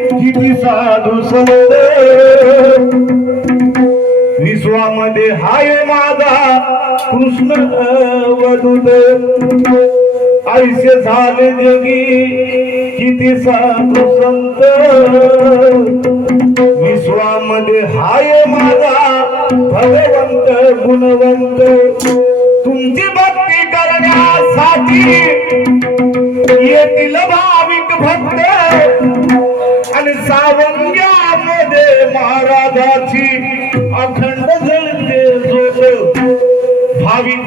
किती साधू संत विश्वामध्ये हाय माझा कृष्ण वधूत आयुष्य झाले जगी किती साधू संत. विश्वामध्ये हाय माझा भगवंत गुणवंत. तुमची भक्ती करण्यासाठी अखंड जळते झोप भाविक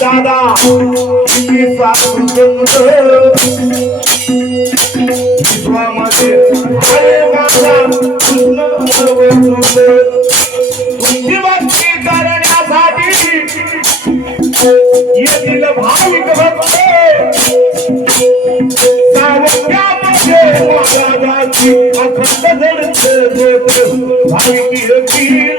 दादा किती साधू संत विश्वामध्ये आहे माझा कृष्ण अवधूत तुमची भक्ती करण्यासाठी येथील भाविक भक्त. सावत्यामध्ये महाराजाची अखंड जडते भाविक येतील.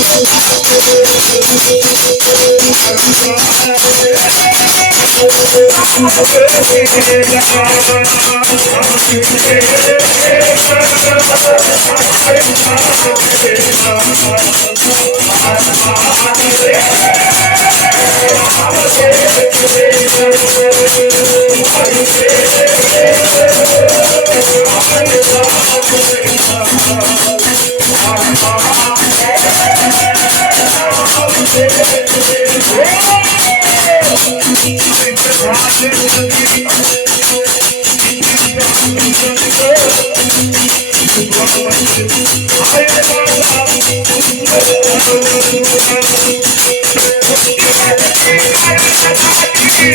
I'm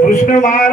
કૃષ્ણ મહારાજ